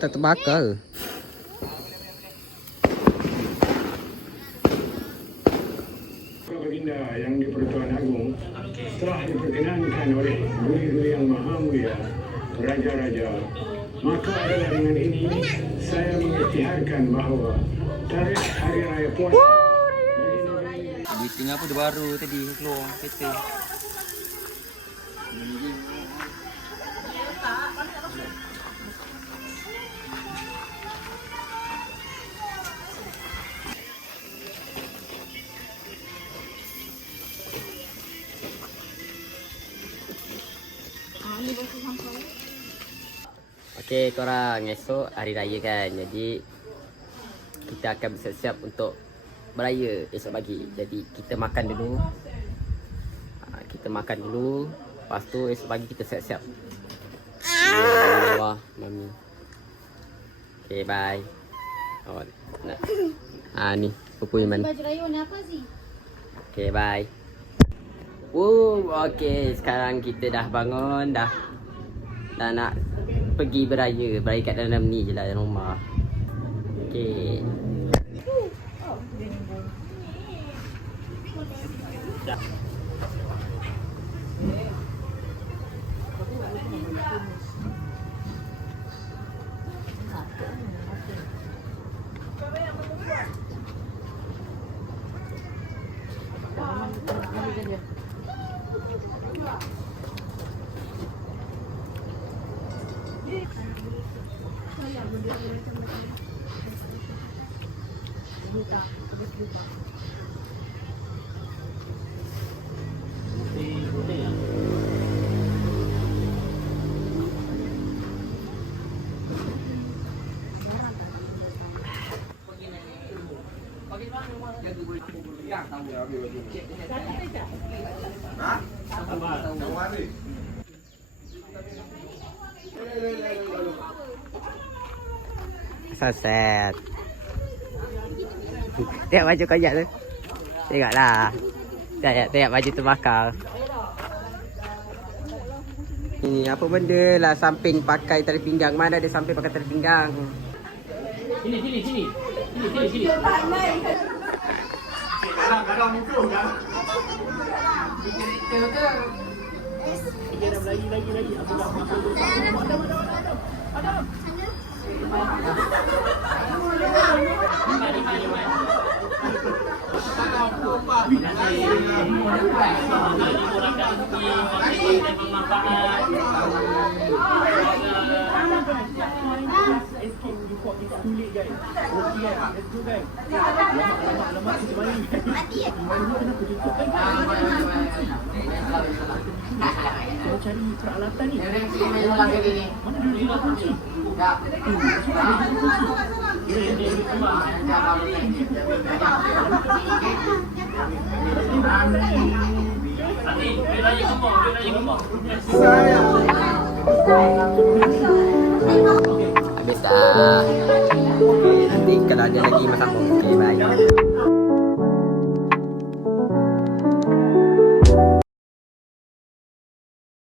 tak terbakar. Baginda yang di-Pertuan Agong telah diperkenankan oleh Duli-Duli Yang Maha Mulia, Raja-Raja. Maka adalah dengan ini saya mengisytiharkan bahawa tarikh Hari Raya Puasa bagi negeri Di tengah pun dia baru tadi keluar kereta. Okey korang, esok hari raya kan. Jadi kita akan bersiap-siap untuk beraya esok pagi. Jadi kita makan dulu. Kita makan dulu. Lepas tu esok pagi kita siap-siap. Wah, mami. Okey, bye. Oh, nah. Ni pupu Iman. Baju raya warna apa sih? Okey, bye. Okey, sekarang kita dah bangun dah. Dah nak pergi beraya. Beraya kat dalam ni je lah rumah. Okey. Sunset. Tengok baju koyak tu. Tengoklah. Tengok baju terbakar. Ini apa benda lah samping pakai tali pinggang. Mana ada samping pakai tali pinggang? Sini. Kadang muka kan. Lagi. Ada. Cari peralatan ni. Habis dah. Nanti kalau ada lagi masak. Okay, bye.